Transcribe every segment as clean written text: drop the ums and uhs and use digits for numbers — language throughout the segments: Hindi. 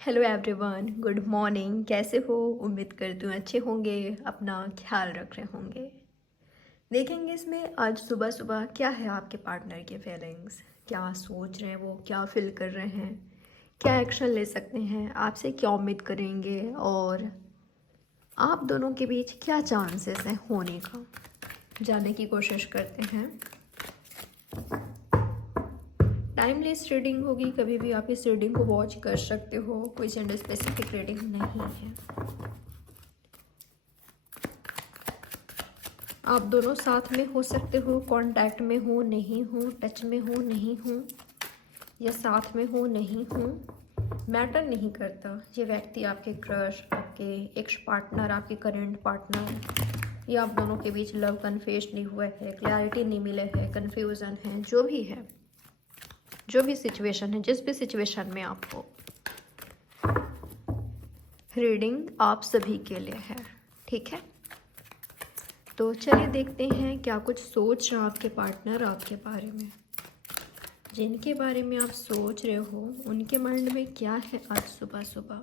Hello everyone, good morning. कैसे हो? उम्मीद करती हूँ अच्छे होंगे, अपना ख्याल रख रहे होंगे। देखेंगे इसमें आज सुबह सुबह क्या है आपके पार्टनर की फीलिंग्स, क्या सोच रहे हैं वो, क्या फील कर रहे हैं, क्या एक्शन ले सकते हैं, आपसे क्या उम्मीद करेंगे और आप दोनों के बीच क्या चांसेस हैं होने का, जानने की कोशिश करते हैं। टाइमलेस रीडिंग होगी, कभी भी आप इस रीडिंग को वॉच कर सकते हो, कोई जेंडर स्पेसिफिक रीडिंग नहीं है। आप दोनों साथ में हो सकते हो, कांटेक्ट में हो नहीं हो, टच में हो नहीं हो, या साथ में हो नहीं हो, मैटर नहीं करता। ये व्यक्ति आपके क्रश, आपके एक्स पार्टनर, आपके करंट पार्टनर, या आप दोनों के बीच लव कन्फेस नहीं हुआ है, क्लैरिटी नहीं मिले है, कन्फ्यूज़न है, जो भी है, जो भी सिचुएशन है, जिस भी सिचुएशन में आप हो, रीडिंग आप सभी के लिए है। ठीक है, तो चलिए देखते हैं क्या कुछ सोच रहा आपके पार्टनर आपके बारे में। जिनके बारे में आप सोच रहे हो उनके माइंड में क्या है आज सुबह सुबह।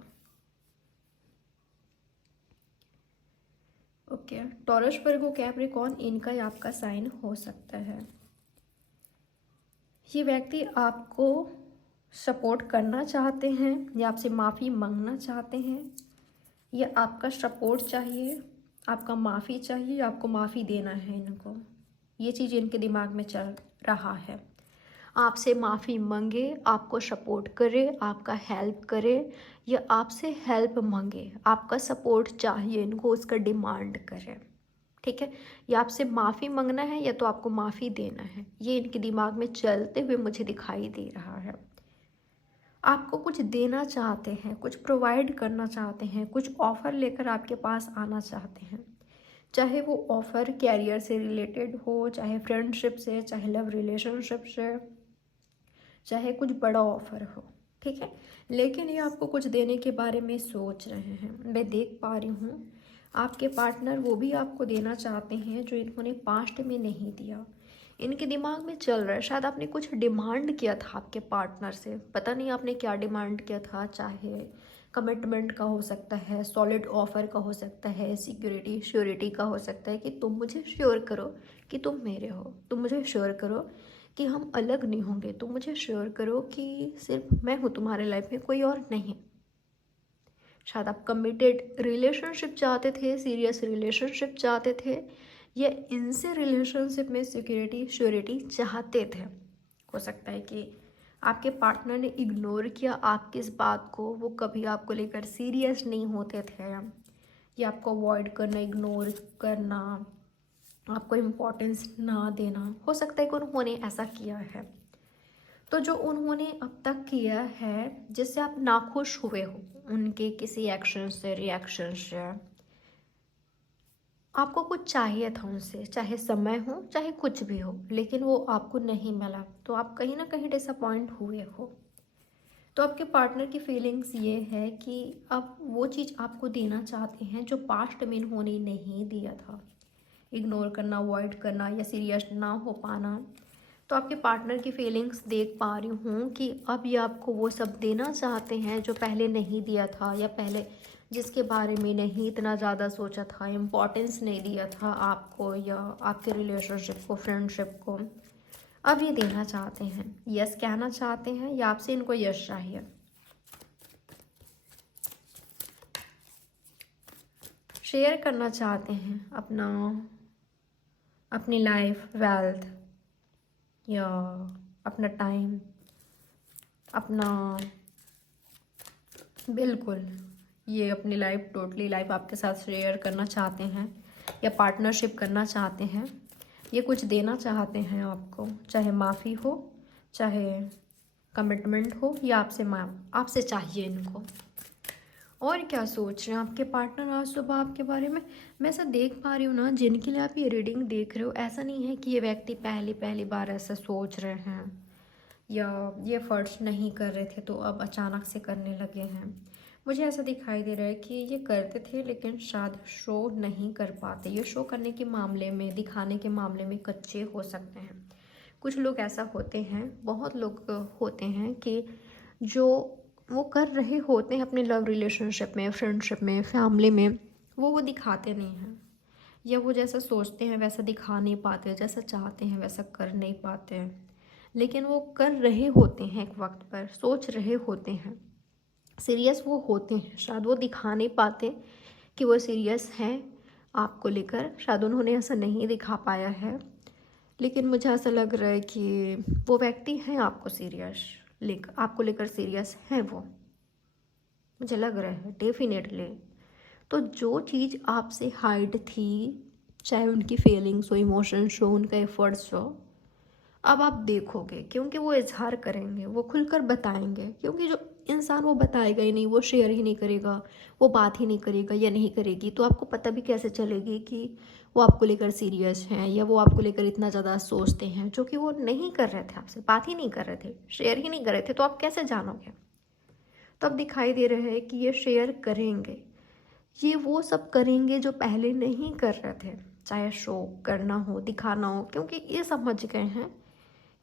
ओके, टॉरस, वर्गो, कैप्रिकॉर्न, इनका ही आपका साइन हो सकता है। ये व्यक्ति आपको सपोर्ट करना चाहते हैं या आपसे माफ़ी मांगना चाहते हैं, या आपका सपोर्ट चाहिए, आपका माफ़ी चाहिए, आपको माफ़ी देना है इनको। ये चीज़ इनके दिमाग में चल रहा है। आपसे माफ़ी मांगे, आपको सपोर्ट करे, आपका हेल्प करे, या आपसे हेल्प मांगे, आपका सपोर्ट चाहिए इनको, उसका डिमांड करे। ठीक है, या आपसे माफ़ी मांगना है या तो आपको माफ़ी देना है, ये इनके दिमाग में चलते हुए मुझे दिखाई दे रहा है। आपको कुछ देना चाहते हैं, कुछ प्रोवाइड करना चाहते हैं, कुछ ऑफ़र लेकर आपके पास आना चाहते हैं। चाहे वो ऑफ़र कैरियर से रिलेटेड हो, चाहे फ्रेंडशिप से, चाहे लव रिलेशनशिप से, चाहे कुछ बड़ा ऑफ़र हो। ठीक है, लेकिन ये आपको कुछ देने के बारे में सोच रहे हैं। मैं देख पा रही हूँ आपके पार्टनर वो भी आपको देना चाहते हैं जो इन्होंने पास्ट में नहीं दिया। इनके दिमाग में चल रहा है, शायद आपने कुछ डिमांड किया था आपके पार्टनर से, पता नहीं आपने क्या डिमांड किया था। चाहे कमिटमेंट का हो सकता है, सॉलिड ऑफर का हो सकता है, सिक्योरिटी श्योरिटी का हो सकता है कि तुम मुझे श्योर करो कि तुम मेरे हो, तुम मुझे श्योर करो कि हम अलग नहीं होंगे, तुम मुझे श्योर करो कि सिर्फ मैं हूँ तुम्हारे लाइफ में, कोई और नहीं। शायद आप कमिटेड रिलेशनशिप चाहते थे, सीरियस रिलेशनशिप चाहते थे, या इनसे रिलेशनशिप में सिक्योरिटी श्योरिटी चाहते थे। हो सकता है कि आपके पार्टनर ने इग्नोर किया आपकी इस बात को, वो कभी आपको लेकर सीरियस नहीं होते थे, या आपको अवॉइड करना, इग्नोर करना, आपको इम्पोर्टेंस ना देना। हो सकता है कि उन्होंने ऐसा किया है। तो जो उन्होंने अब तक किया है जिससे आप नाखुश हुए हो, उनके किसी एक्शन से, रिएक्शन से, आपको कुछ चाहिए था उनसे, चाहे समय हो चाहे कुछ भी हो, लेकिन वो आपको नहीं मिला, तो आप कहीं ना कहीं डिसअपॉइंट हुए हो। तो आपके पार्टनर की फीलिंग्स ये है कि अब वो चीज़ आपको देना चाहते हैं जो पास्ट में इन्होंने नहीं दिया था। इग्नोर करना, अवॉइड करना, या सीरियस ना हो पाना। तो आपके पार्टनर की फीलिंग्स देख पा रही हूँ कि अब ये आपको वो सब देना चाहते हैं जो पहले नहीं दिया था, या पहले जिसके बारे में नहीं इतना ज़्यादा सोचा था, इम्पोर्टेंस नहीं दिया था आपको या आपके रिलेशनशिप को, फ्रेंडशिप को। अब ये देना चाहते हैं, यस कहना चाहते हैं, या आपसे इनको यस चाहिए। शेयर करना चाहते हैं अपना, अपनी लाइफ, वेल्थ, या अपना टाइम, अपना, बिल्कुल, ये अपनी लाइफ, टोटली लाइफ आपके साथ शेयर करना चाहते हैं, या पार्टनरशिप करना चाहते हैं। ये कुछ देना चाहते हैं आपको, चाहे माफ़ी हो, चाहे कमिटमेंट हो, या आपसे चाहिए इनको। और क्या सोच रहे हैं आपके पार्टनर आज सुबह आपके बारे में। मैं ऐसा देख पा रही हूँ ना, जिनके लिए आप ये रीडिंग देख रहे हो, ऐसा नहीं है कि ये व्यक्ति पहली पहली बार ऐसा सोच रहे हैं, या ये फर्स्ट नहीं कर रहे थे तो अब अचानक से करने लगे हैं। मुझे ऐसा दिखाई दे रहा है कि ये करते थे लेकिन शायद शो नहीं कर पाते। ये शो करने के मामले में, दिखाने के मामले में कच्चे हो सकते हैं। कुछ लोग ऐसा होते हैं, बहुत लोग होते हैं कि जो वो कर रहे होते हैं अपने लव रिलेशनशिप में, फ्रेंडशिप में, फैमिली में, वो दिखाते नहीं हैं, या वो जैसा सोचते हैं वैसा दिखा नहीं पाते, जैसा चाहते हैं वैसा कर नहीं पाते हैं। लेकिन वो कर रहे होते हैं, एक वक्त पर सोच रहे होते हैं, सीरियस वो होते हैं। शायद वो दिखा नहीं पाते कि वो सीरियस हैं आपको लेकर, शायद उन्होंने ऐसा नहीं दिखा पाया है, लेकिन मुझे ऐसा लग रहा है कि वो व्यक्ति हैं आपको लेकर सीरियस हैं वो, मुझे लग रहा है डेफिनेटली। तो जो चीज़ आपसे हाइड थी, चाहे उनकी फीलिंग्स हो, इमोशंस हो, उनका एफर्ट्स हो, अब आप देखोगे, क्योंकि वो इजहार करेंगे, वो खुलकर बताएंगे। क्योंकि जो इंसान वो बताएगा ही नहीं, वो शेयर ही नहीं करेगा, वो बात ही नहीं करेगा या नहीं करेगी, तो आपको पता भी कैसे चलेगी कि वो आपको लेकर सीरियस हैं या वो आपको लेकर इतना ज़्यादा सोचते हैं, जो कि वो नहीं कर रहे थे, आपसे बात ही नहीं कर रहे थे, शेयर ही नहीं कर रहे थे, तो आप कैसे जानोगे। तो अब दिखाई दे रहा है कि ये शेयर करेंगे, ये वो सब करेंगे जो पहले नहीं कर रहे थे, चाहे शो करना हो, दिखाना हो, क्योंकि ये समझ गए हैं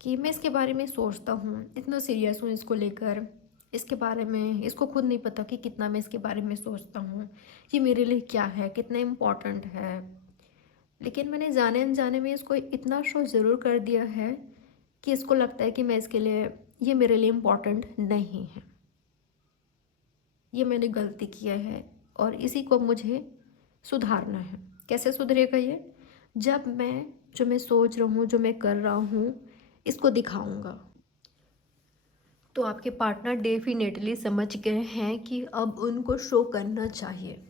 कि मैं इसके बारे में सोचता हूँ, इतना सीरियस हूँ इसको लेकर, इसके बारे में इसको खुद नहीं पता कि कितना मैं इसके बारे में सोचता हूँ, ये मेरे लिए क्या है, कितना इम्पोर्टेंट है। लेकिन मैंने जाने अनजाने में इसको इतना शो ज़रूर कर दिया है कि इसको लगता है कि मैं इसके लिए, ये मेरे लिए इम्पोर्टेंट नहीं है, ये मैंने गलती किया है और इसी को मुझे सुधारना है। कैसे सुधरेगा ये? जब जो मैं सोच रहा हूँ, जो मैं कर रहा हूँ, इसको दिखाऊंगा। तो आपके पार्टनर डेफिनेटली समझ गए हैं कि अब उनको शो करना चाहिए,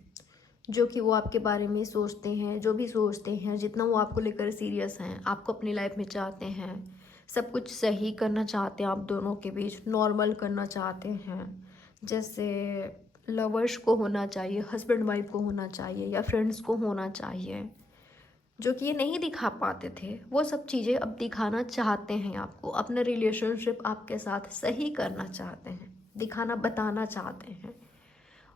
जो कि वो आपके बारे में सोचते हैं, जो भी सोचते हैं, जितना वो आपको लेकर सीरियस हैं, आपको अपनी लाइफ में चाहते हैं, सब कुछ सही करना चाहते हैं, आप दोनों के बीच नॉर्मल करना चाहते हैं, जैसे लवर्स को होना चाहिए, हस्बैंड वाइफ को होना चाहिए या फ्रेंड्स को होना चाहिए, जो कि ये नहीं दिखा पाते थे, वो सब चीज़ें अब दिखाना चाहते हैं आपको। अपना रिलेशनशिप आपके साथ सही करना चाहते हैं, दिखाना, बताना चाहते हैं।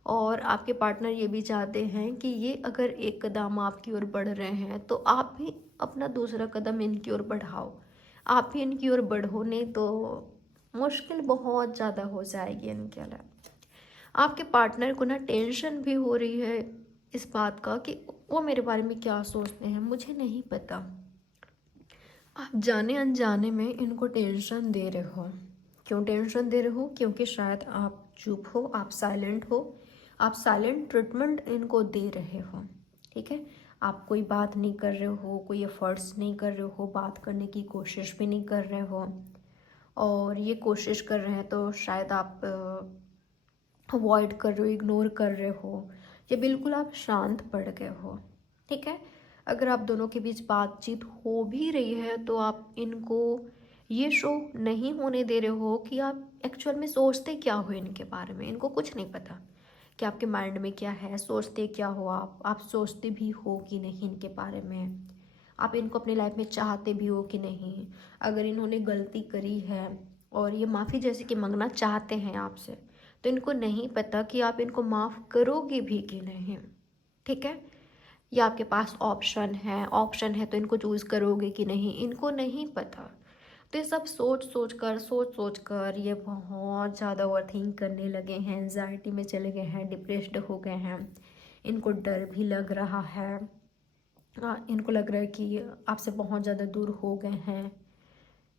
और आपके पार्टनर ये भी चाहते हैं कि ये अगर एक कदम आपकी ओर बढ़ रहे हैं तो आप भी अपना दूसरा कदम इनकी ओर बढ़ाओ, आप भी इनकी ओर बढ़ो, नहीं तो मुश्किल बहुत ज़्यादा हो जाएगी इनके लिए। आपके पार्टनर को ना टेंशन भी हो रही है इस बात का कि वो मेरे बारे में क्या सोचते हैं, मुझे नहीं पता। आप जाने अनजाने में इनको टेंशन दे रहे हो। क्यों टेंशन दे रहे हो? क्योंकि शायद आप चुप हो, आप साइलेंट हो, आप साइलेंट ट्रीटमेंट इनको दे रहे हो। ठीक है, आप कोई बात नहीं कर रहे हो, कोई एफर्ट्स नहीं कर रहे हो, बात करने की कोशिश भी नहीं कर रहे हो, और ये कोशिश कर रहे हैं तो शायद आप अवॉइड कर रहे हो, इग्नोर कर रहे हो, या बिल्कुल आप शांत पड़ गए हो। ठीक है, अगर आप दोनों के बीच बातचीत हो भी रही है तो आप इनको ये शो नहीं होने दे रहे हो कि आप एक्चुअल में सोचते क्या हो इनके बारे में। इनको कुछ नहीं पता कि आपके माइंड में क्या है, सोचते क्या हो आप सोचते भी हो कि नहीं इनके बारे में, आप इनको अपनी लाइफ में चाहते भी हो कि नहीं। अगर इन्होंने गलती करी है और ये माफ़ी जैसे कि मांगना चाहते हैं आपसे, तो इनको नहीं पता कि आप इनको माफ़ करोगे भी कि नहीं। ठीक है, या आपके पास ऑप्शन है तो इनको चूज़ करोगे कि नहीं, इनको नहीं पता। तो ये सब सोच कर ये बहुत ज़्यादा ओवरथिंक करने लगे हैं, एंजाइटी में चले गए हैं, डिप्रेस्ड हो गए हैं, इनको डर भी लग रहा है। इनको लग रहा है कि आपसे बहुत ज़्यादा दूर हो गए हैं,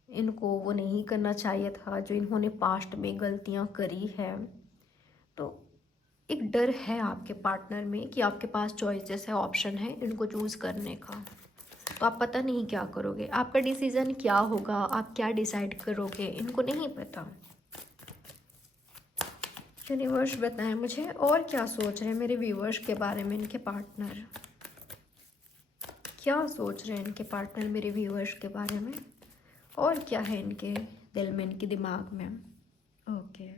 इनको वो नहीं करना चाहिए था जो इन्होंने पास्ट में गलतियाँ करी है। तो एक डर है आपके पार्टनर में कि आपके पास चॉइसेस है, ऑप्शन है इनको चूज़ करने का, तो आप पता नहीं क्या करोगे, आपका डिसीज़न क्या होगा, आप क्या डिसाइड करोगे, इनको नहीं पता। यूनिवर्स बताएं मुझे और क्या सोच रहे हैं मेरे व्यूवर्स के बारे में, इनके पार्टनर क्या सोच रहे हैं, इनके पार्टनर मेरे व्यूवर्स के बारे में, और क्या है इनके दिल में, इनके दिमाग में। ओके,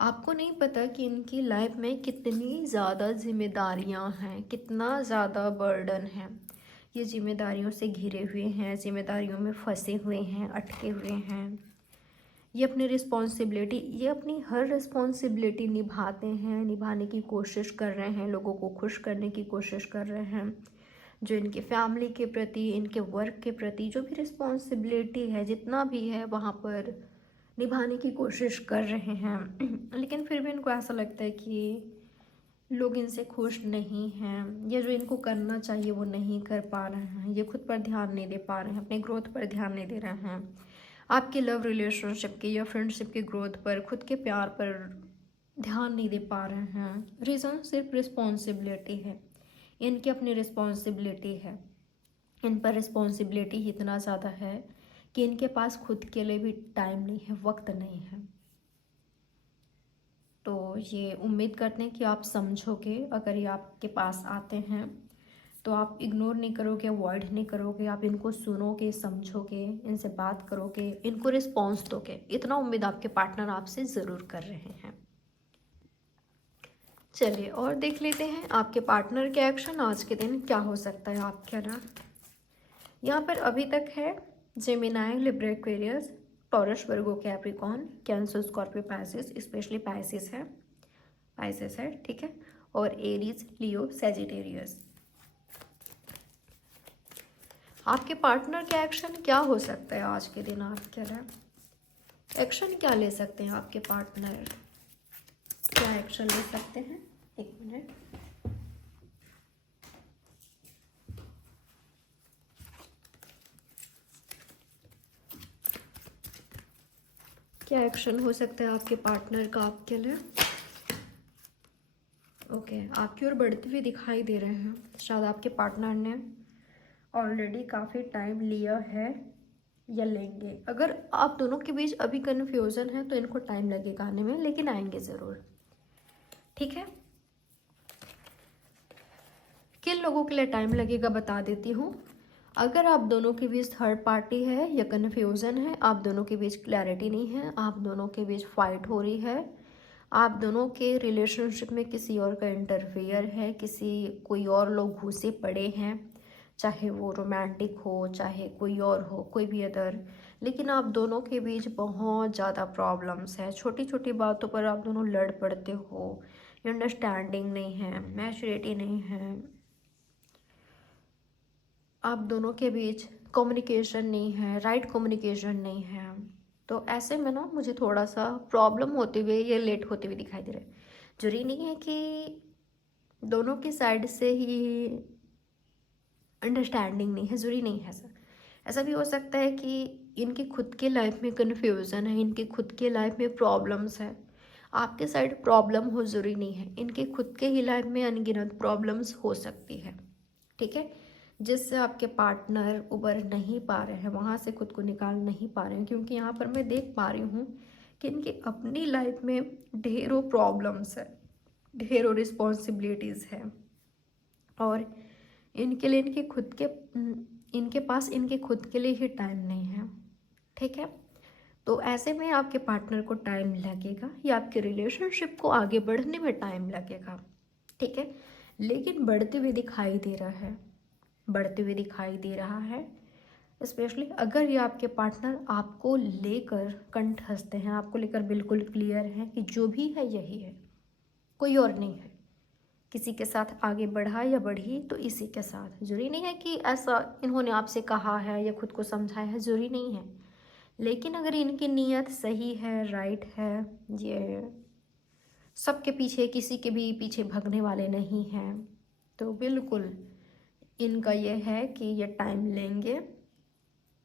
आपको नहीं पता कि इनकी लाइफ में कितनी ज़्यादा जिम्मेदारियां हैं, कितना ज़्यादा बर्डन है। ये जिम्मेदारियों से घिरे हुए हैं, जिम्मेदारियों में फंसे हुए हैं, अटके हुए हैं। ये अपनी हर रिस्पॉन्सिबिलिटी निभाते हैं, निभाने की कोशिश कर रहे हैं, लोगों को खुश करने की कोशिश कर रहे हैं। जो इनके फैमिली के प्रति, इनके वर्क के प्रति जो भी रिस्पॉन्सिबिलिटी है, जितना भी है वहाँ पर निभाने की कोशिश कर रहे हैं, लेकिन फिर भी इनको ऐसा लगता है कि लोग इनसे खुश नहीं हैं, ये जो इनको करना चाहिए वो नहीं कर पा रहे हैं, ये खुद पर ध्यान नहीं दे पा रहे हैं, अपने ग्रोथ पर ध्यान नहीं दे रहे हैं, आपके लव रिलेशनशिप के या फ्रेंडशिप के ग्रोथ पर, खुद के प्यार पर ध्यान नहीं दे पा रहे हैं। रीज़न सिर्फ रिस्पॉन्सिबिलिटी है, इनकी अपनी रिस्पॉन्सिबिलिटी है, इन पर रिस्पॉन्सिबिलिटी ही इतना ज़्यादा है कि इनके पास खुद के लिए भी टाइम नहीं है, वक्त नहीं है। तो ये उम्मीद करते हैं कि आप समझोगे, अगर ये आपके पास आते हैं तो आप इग्नोर नहीं करोगे, अवॉइड नहीं करोगे, आप इनको सुनोगे, समझोगे, इनसे बात करोगे, इनको रिस्पॉन्स दोगे। इतना उम्मीद आपके पार्टनर आपसे ज़रूर कर रहे हैं। चलिए और देख लेते हैं आपके पार्टनर के एक्शन आज के दिन क्या हो सकता है आपके ना। यहाँ पर अभी तक है Gemini, Libra, Aquarius, Taurus, Virgo, Capricorn, Cancer, Scorpio, Pisces, specially Pisces है, ठीक है, और एरीज, लियो, सैजिटेरियस। आपके पार्टनर के एक्शन क्या हो सकता है आज के दिन आपके लिए? एक्शन क्या ले सकते हैं आपके पार्टनर, क्या एक्शन ले सकते हैं? एक मिनट, क्या एक्शन हो सकता है आपके पार्टनर का आपके लिए? ओके, आपकी ओर बढ़ते हुए दिखाई दे रहे हैं। शायद आपके पार्टनर ने ऑलरेडी काफ़ी टाइम लिया है या लेंगे। अगर आप दोनों के बीच अभी कन्फ्यूज़न है तो इनको टाइम लगेगा आने में, लेकिन आएंगे ज़रूर, ठीक है। किन लोगों के लिए टाइम लगेगा बता देती हूँ। अगर आप दोनों के बीच थर्ड पार्टी है या कन्फ्यूज़न है, आप दोनों के बीच क्लैरिटी नहीं है, आप दोनों के बीच फाइट हो रही है, आप दोनों के रिलेशनशिप में किसी और का इंटरफेयर है, कोई और लोग घुसे पड़े हैं, चाहे वो रोमांटिक हो, चाहे कोई और हो, कोई भी अदर, लेकिन आप दोनों के बीच बहुत ज़्यादा प्रॉब्लम्स है, छोटी छोटी बातों पर आप दोनों लड़ पड़ते हो, अंडरस्टैंडिंग नहीं है, मैच्योरिटी नहीं है, आप दोनों के बीच कम्युनिकेशन नहीं है, राइट कम्युनिकेशन नहीं है। तो ऐसे में ना मुझे थोड़ा सा प्रॉब्लम होते हुए या लेट होते हुए दिखाई दे रहा है। जरूरी नहीं है कि दोनों की साइड से ही अंडरस्टैंडिंग नहीं है, ज़रूरी नहीं है ऐसा। ऐसा भी हो सकता है कि इनकी खुद के लाइफ में कन्फ्यूज़न है, इनकी खुद के लाइफ में प्रॉब्लम्स है, आपके साइड प्रॉब्लम हो, ज़रूरी नहीं है, इनके खुद के ही लाइफ में अनगिनत प्रॉब्लम्स हो सकती है, ठीक है, जिससे आपके पार्टनर उबर नहीं पा रहे हैं, वहाँ से खुद को निकाल नहीं पा रहे हैं। क्योंकि यहाँ पर मैं देख पा रही हूँ कि इनकी अपनी लाइफ में ढेरों प्रॉब्लम्स है, ढेरों रिस्पॉन्सिबिलिटीज़ है, और इनके लिए इनके पास इनके खुद के लिए ही टाइम नहीं है, ठीक है। तो ऐसे में आपके पार्टनर को टाइम लगेगा या आपके रिलेशनशिप को आगे बढ़ने में टाइम लगेगा, ठीक है, लेकिन बढ़ते हुए दिखाई दे रहा है, बढ़ते हुए दिखाई दे रहा है। स्पेशली अगर ये आपके पार्टनर आपको लेकर कंठस्थ हैं, आपको लेकर बिल्कुल क्लियर हैं कि जो भी है यही है, कोई और नहीं है, किसी के साथ आगे बढ़ा या बढ़ी तो इसी के साथ। ज़रूरी नहीं है कि ऐसा इन्होंने आपसे कहा है या खुद को समझाया है, ज़रूरी नहीं है, लेकिन अगर इनकी नीयत सही है, राइट है, ये सबके पीछे, किसी के भी पीछे भागने वाले नहीं हैं, तो बिल्कुल इनका ये है कि ये टाइम लेंगे,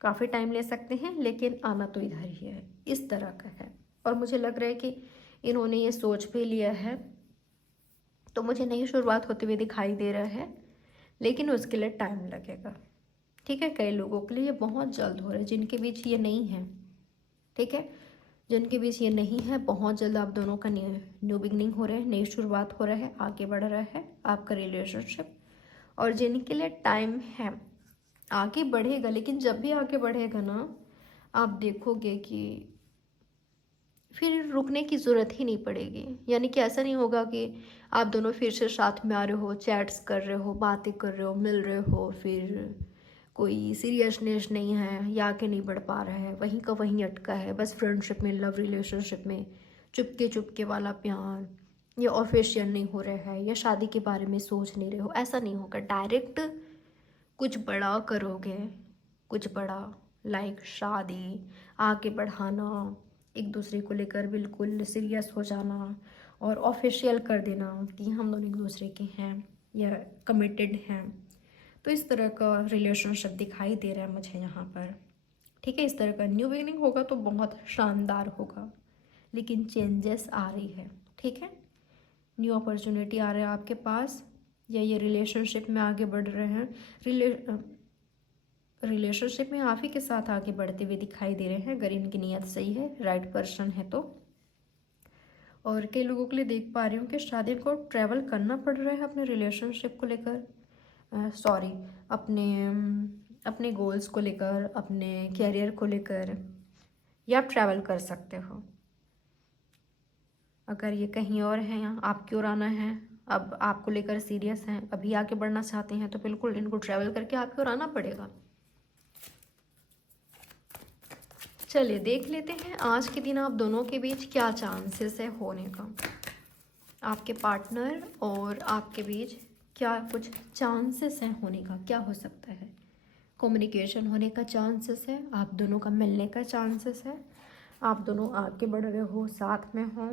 काफ़ी टाइम ले सकते हैं, लेकिन आना तो इधर ही है, इस तरह का है। और मुझे लग रहा है कि इन्होंने ये सोच भी लिया है, तो मुझे नई शुरुआत होते हुए दिखाई दे रहा है, लेकिन उसके लिए टाइम लगेगा, ठीक है। कई लोगों के लिए ये बहुत जल्द हो रहा है, जिनके बीच ये नहीं है, ठीक है, जिनके बीच ये नहीं है, बहुत जल्द आप दोनों का न्यू बिगनिंग हो रहा है, नई शुरुआत हो रहा है, आगे बढ़ रहा है आपका रिलेशनशिप। और जिनके लिए टाइम है आगे बढ़ेगा, लेकिन जब भी आगे बढ़ेगा ना, आप देखोगे कि फिर रुकने की ज़रूरत ही नहीं पड़ेगी। यानी कि ऐसा नहीं होगा कि आप दोनों फिर से साथ में आ रहे हो, चैट्स कर रहे हो, बातें कर रहे हो, मिल रहे हो, फिर कोई सीरियसनेस नहीं है या आगे नहीं बढ़ पा रहा है, वहीं का वहीं अटका है, बस फ्रेंडशिप में, लव रिलेशनशिप में चुपके चुपके वाला प्यार, या ऑफिशियल नहीं हो रहा है, या शादी के बारे में सोच नहीं रहे हो। ऐसा नहीं होगा, डायरेक्ट कुछ बड़ा करोगे, कुछ बड़ा, लाइक शादी, आगे बढ़ाना, एक दूसरे को लेकर बिल्कुल सीरियस हो जाना और ऑफिशियल कर देना कि हम दोनों एक दूसरे के हैं या कमिटेड हैं। तो इस तरह का रिलेशनशिप दिखाई दे रहा है मुझे यहाँ पर। ठीक है, इस तरह का न्यू बिगिनिंग होगा तो बहुत शानदार होगा, लेकिन चेंजेस आ रही है। ठीक है, न्यू अपॉर्चुनिटी आ रहा है आपके पास, या ये रिलेशनशिप में आगे बढ़ रहे हैं। रिलेशनशिप में आप ही के साथ आगे बढ़ते हुए दिखाई दे रहे हैं अगर इनकी नीयत सही है, राइट पर्सन है तो। और कई लोगों के लिए देख पा रही हूँ कि शादी को ट्रैवल करना पड़ रहा है अपने रिलेशनशिप को लेकर, सॉरी अपने गोल्स को लेकर, अपने कैरियर को लेकर, या आप ट्रैवल कर सकते हो। अगर ये कहीं और है या आपकी ओर आना है, अब आपको लेकर सीरियस हैं, अभी आगे बढ़ना चाहते हैं, तो बिल्कुल इनको ट्रैवल करके आपकी ओर आना पड़ेगा। चलिए देख लेते हैं आज के दिन आप दोनों के बीच क्या चांसेस है होने का। आपके पार्टनर और आपके बीच क्या कुछ चांसेस हैं होने का, क्या हो सकता है। कम्युनिकेशन होने का चांसेस है, आप दोनों का मिलने का चांसेस है, आप दोनों आगे बढ़ रहे हो, साथ में हो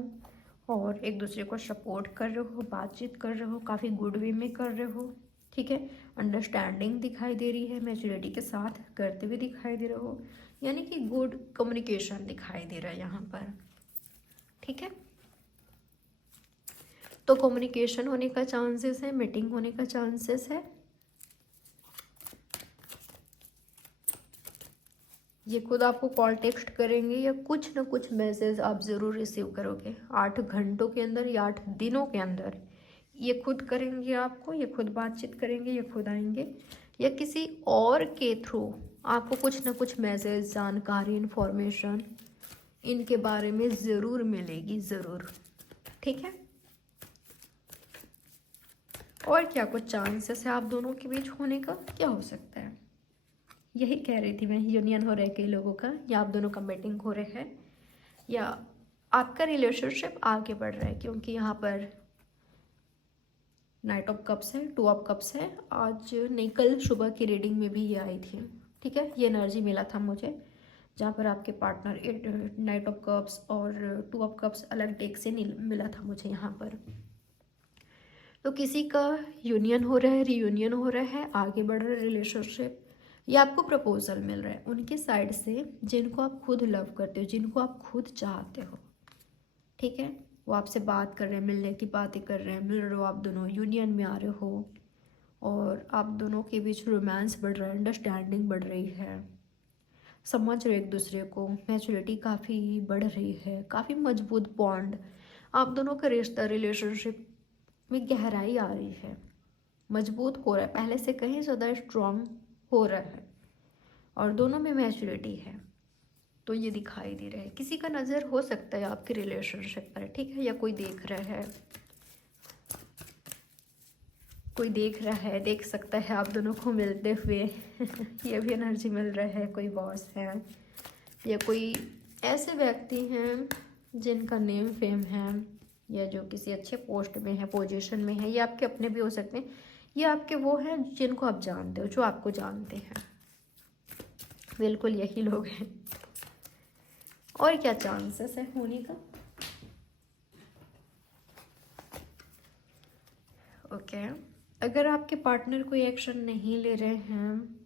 और एक दूसरे को सपोर्ट कर रहे हो, बातचीत कर रहे हो, काफ़ी गुड वे में कर रहे हो। ठीक है, अंडरस्टैंडिंग दिखाई दे रही है, मैच्योरिटी के साथ करते हुए दिखाई दे रहे हो, यानी कि गुड कम्युनिकेशन दिखाई दे रहा है यहाँ पर। ठीक है, तो कम्युनिकेशन होने का चांसेस है, मीटिंग होने का चांसेस है। ये खुद आपको कॉल टेक्स्ट करेंगे या कुछ ना कुछ मैसेज आप ज़रूर रिसीव करोगे 8 घंटों के अंदर या 8 दिनों के अंदर। ये खुद करेंगे आपको, ये खुद बातचीत करेंगे, ये खुद आएंगे, या किसी और के थ्रू आपको कुछ ना कुछ मैसेज, जानकारी, इन्फॉर्मेशन इनके बारे में ज़रूर मिलेगी, ज़रूर। ठीक है, और क्या कुछ चांसेस है आप दोनों के बीच होने का, क्या हो सकता है। यही कह रही थी मैं, यूनियन हो रहा है कई लोगों का, या आप दोनों का मीटिंग हो रहा है, या आपका रिलेशनशिप आगे बढ़ रहा है, क्योंकि यहाँ पर नाइट ऑफ कप्स है, 2 ऑफ कप्स है। आज नहीं, कल सुबह की रीडिंग में भी ये आई थी। ठीक है, ये एनर्जी मिला था मुझे, जहाँ पर आपके पार्टनर नाइट ऑफ कप्स और 2 ऑफ कप्स अलग डेक से मिला था मुझे यहाँ पर। तो किसी का यूनियन हो रहा है, रीयूनियन हो रहा है, आगे बढ़ रहा है रिलेशनशिप, या आपको प्रपोजल मिल रहा है उनके साइड से, जिनको आप खुद लव करते हो, जिनको आप खुद चाहते हो। ठीक है, वो आपसे बात कर रहे हैं, मिलने की बातें कर रहे हैं, मिल रहे हो, आप दोनों यूनियन में आ रहे हो और आप दोनों के बीच रोमांस बढ़ रहा है, अंडरस्टैंडिंग बढ़ रही है, समझ रहे एक दूसरे को, मैच्योरिटी काफ़ी बढ़ रही है, काफ़ी मजबूत बॉन्ड आप दोनों का रिश्ता, रिलेशनशिप में गहराई आ रही है, मजबूत हो रहा है, पहले से कहीं ज़्यादा स्ट्रॉन्ग हो रहा है, और दोनों में मैच्योरिटी है। तो ये दिखाई दे रहा है किसी का नज़र हो सकता है आपके रिलेशनशिप पर। ठीक है, या कोई देख रहा है, कोई देख रहा है, देख सकता है आप दोनों को मिलते हुए ये भी एनर्जी मिल रहा है। कोई बॉस है या कोई ऐसे व्यक्ति हैं जिनका नेम फेम है, या जो किसी अच्छे पोस्ट में है, पोजीशन में है, या आपके अपने भी हो सकते हैं, ये आपके वो हैं जिनको आप जानते हो, जो आपको जानते हैं, बिल्कुल यही लोग हैं। और क्या चांसेस है होने का। ओके, अगर आपके पार्टनर कोई एक्शन नहीं ले रहे हैं,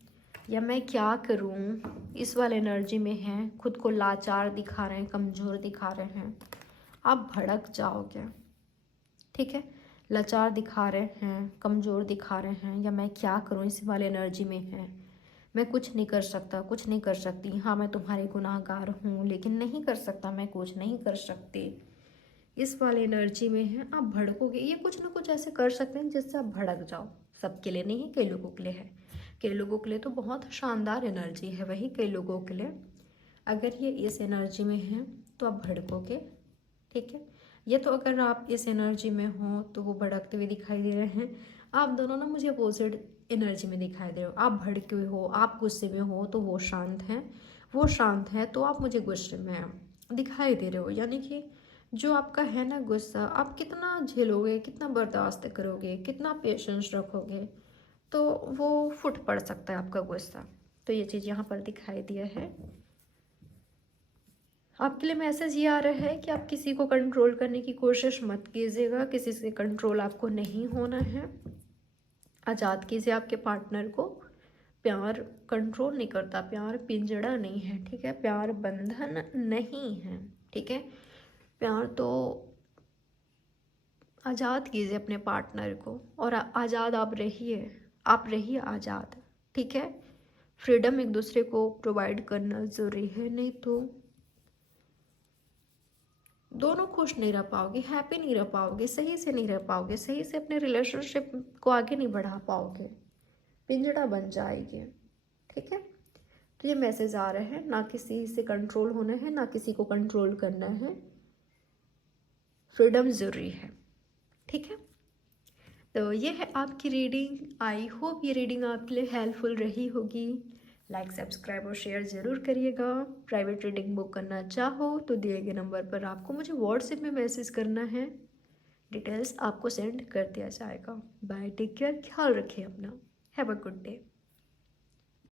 या मैं क्या करूं इस वाले एनर्जी में हैं, खुद को लाचार दिखा रहे हैं, कमज़ोर दिखा रहे हैं, आप भड़क जाओगे। ठीक है, लाचार दिखा रहे हैं, कमज़ोर दिखा रहे हैं, या मैं क्या करूं इस वाले एनर्जी में है, मैं कुछ नहीं कर सकता, कुछ नहीं कर सकती, हाँ मैं तुम्हारी गुनाहगार हूँ लेकिन नहीं कर सकता, मैं कुछ नहीं कर सकती, इस वाले एनर्जी में है, आप भड़कोगे। ये कुछ ना कुछ ऐसे कर सकते हैं जिससे आप भड़क जाओ। सबके लिए नहीं है, कई लोगों के लिए है, कई लोगों के लिए तो बहुत शानदार एनर्जी है, वही कई लोगों के लिए अगर ये इस एनर्जी में है तो आप भड़कोगे। ठीक है, या तो अगर आप इस एनर्जी में हो तो वो भड़कते हुए दिखाई दे रहे हैं। आप दोनों ना मुझे अपोजिट एनर्जी में दिखाई दे रहे हो, आप भड़के हुए हो, आप गुस्से में हो तो वो शांत हैं, वो शांत है तो आप मुझे गुस्से में दिखाई दे रहे हो। यानी कि जो आपका है ना गुस्सा, आप कितना झेलोगे, कितना बर्दाश्त करोगे, कितना पेशेंस रखोगे, तो वो फुट पड़ सकता है आपका गुस्सा। तो ये चीज़ यहाँ पर दिखाई दिया है। आपके लिए मैसेज ये आ रहा है कि आप किसी को कंट्रोल करने की कोशिश मत कीजिएगा, किसी से कंट्रोल आपको नहीं होना है। आज़ाद कीजिए आपके पार्टनर को। प्यार कंट्रोल नहीं करता, प्यार पिंजड़ा नहीं है, ठीक है, प्यार बंधन नहीं है, ठीक है। प्यार तो आज़ाद कीजिए अपने पार्टनर को, और आज़ाद आप रहिए आज़ाद, ठीक है। फ्रीडम एक दूसरे को प्रोवाइड करना ज़रूरी है, नहीं तो दोनों खुश नहीं रह पाओगे, हैप्पी नहीं रह पाओगे, सही से नहीं रह पाओगे, सही से अपने रिलेशनशिप को आगे नहीं बढ़ा पाओगे, पिंजड़ा बन जाएगी, ठीक है। तो ये मैसेज आ रहा है, ना किसी से कंट्रोल होना है, ना किसी को कंट्रोल करना है, फ्रीडम ज़रूरी है, ठीक है। तो ये है आपकी रीडिंग। आई होप ये रीडिंग आपके लिए हेल्पफुल रही होगी। लाइक, सब्सक्राइब और शेयर ज़रूर करिएगा। प्राइवेट रीडिंग बुक करना चाहो तो दिए गए नंबर पर आपको मुझे व्हाट्सएप में मैसेज करना है, डिटेल्स आपको सेंड कर दिया जाएगा। बाय, टेक केयर, ख्याल रखिए अपना, हैव अ गुड डे।